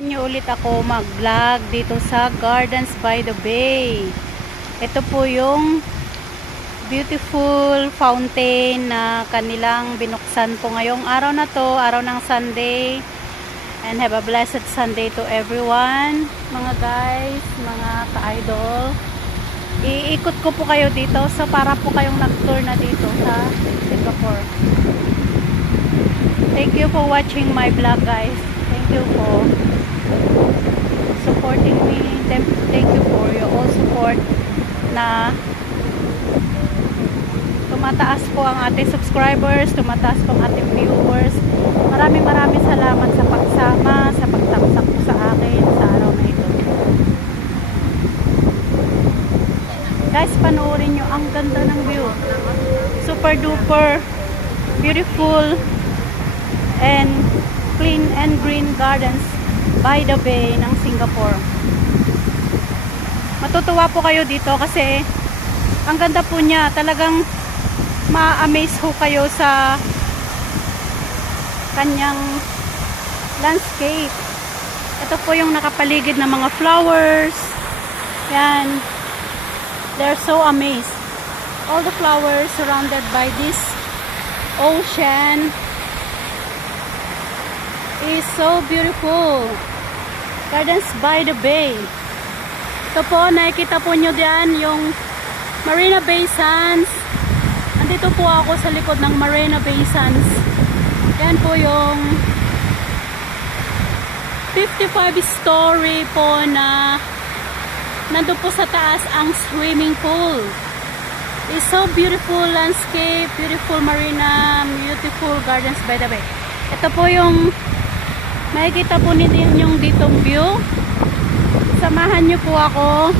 Niyo ulit ako mag-vlog dito sa Gardens by the Bay. Ito po yung beautiful fountain na kanilang binuksan po ngayong araw na to, araw ng Sunday. And have a blessed Sunday to everyone, mga guys, mga ka-idol. Iikot ko po kayo dito so para po kayong nag-tour na dito sa Singapore. Thank you for watching my vlog, guys. Thank you for supporting me. Thank you for your all support na tumataas po ang ating subscribers, tumataas po ang ating viewers. Maraming salamat sa pagsama, sa pagtamsak po sa akin sa araw na ito. Guys, panoorin nyo, ang ganda ng view. Super duper beautiful and clean and green gardens by the bay ng Singapore. Matutuwa po kayo dito kasi ang ganda po niya. Talagang ma-amaze ho kayo sa kanyang landscape. Ito po yung nakapaligid ng mga flowers. Yan. They're so amazed. All the flowers surrounded by this ocean is so beautiful. Gardens by the Bay. Ito po, nakikita po nyo diyan yung Marina Bay Sands. Andito po ako sa likod ng Marina Bay Sands. Yan po yung 55-story po na nandun po sa taas ang swimming pool. It's so beautiful landscape, beautiful marina, beautiful gardens by the bay. Ito po yung makikita po ninyo yung ditong view. Samahan nyo po ako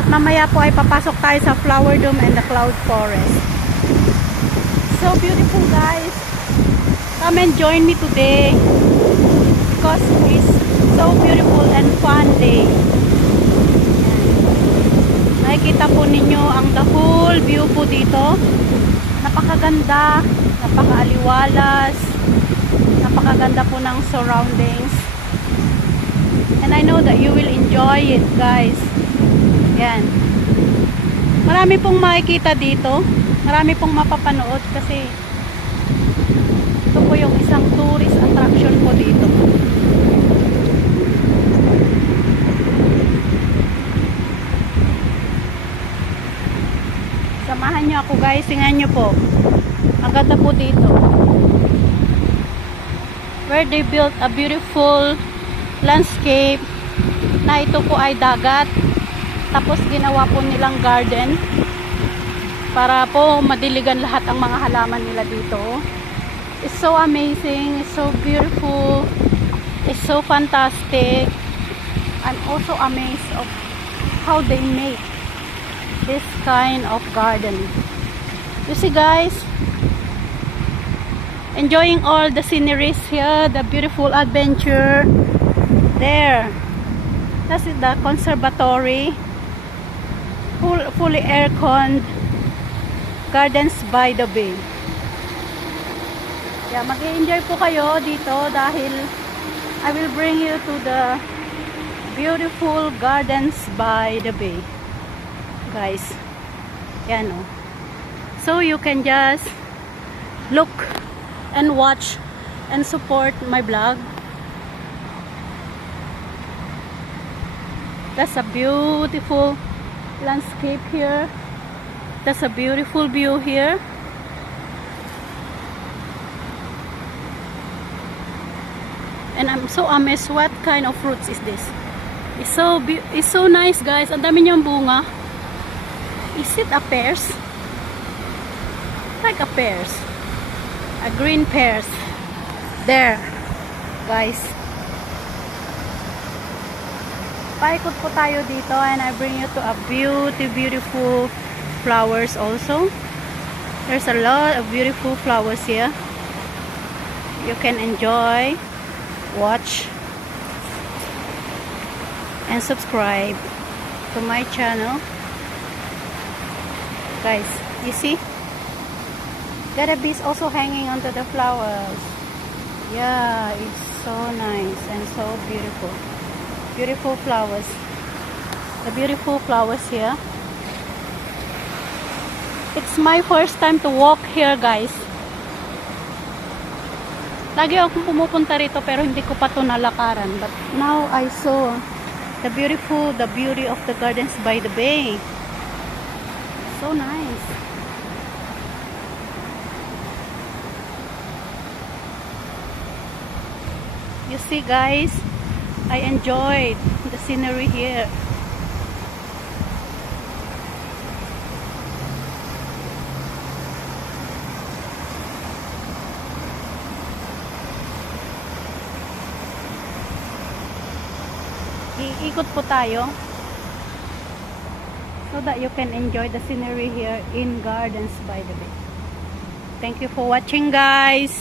at mamaya po ay papasok tayo sa Flower Dome and the Cloud Forest. So beautiful, guys. Come and join me today because it's so beautiful and fun day. Nakikita po ninyo ang the whole view po dito. Napakaganda, napakaaliwalas, napakaganda po ng surroundings. And I know that you will enjoy it, guys. Yan. Marami pong makikita dito. Marami pong mapapanood kasi ito po yung isang tourist attraction po dito. Samahan nyo ako, guys. Tingnan nyo po. Ang ganda po dito. Where they built a beautiful landscape na ito po ay dagat. Tapos ginawa po nilang garden para po madiligan lahat ang mga halaman nila dito. It's so amazing. It's so beautiful. It's so fantastic. I'm also amazed of how they make this kind of garden. You see, guys, enjoying all the sceneries here, the beautiful adventure there. That's the conservatory, fully air-conned gardens by the bay. Yeah, mag-enjoy po kayo dito dahil I will bring you to the beautiful gardens by the bay, guys. Yan, oh. So you can just look and watch and support my vlog. That's a beautiful landscape here. That's a beautiful view here. And I'm so amazed what kind of fruits is this. It's so nice, guys. Ang dami niyang bunga. Is it a pears? Like a pears. A green pears. There, guys. Paikot po tayo dito and I bring you to a beautiful flowers also. There's a lot of beautiful flowers here. You can enjoy, watch, and subscribe to my channel. Guys, you see? The bees also hanging onto the flowers. Yeah, it's So nice and so beautiful. Beautiful flowers. The beautiful flowers here. It's my first time to walk here, guys. Lagi akong pumupunta rito pero hindi ko pa to nalakaran. But now I saw the beauty of the gardens by the bay. So nice. You see, guys, I enjoyed the scenery here. Iikot po tayo so that you can enjoy the scenery here in Gardens by the Bay. Thank you for watching, guys.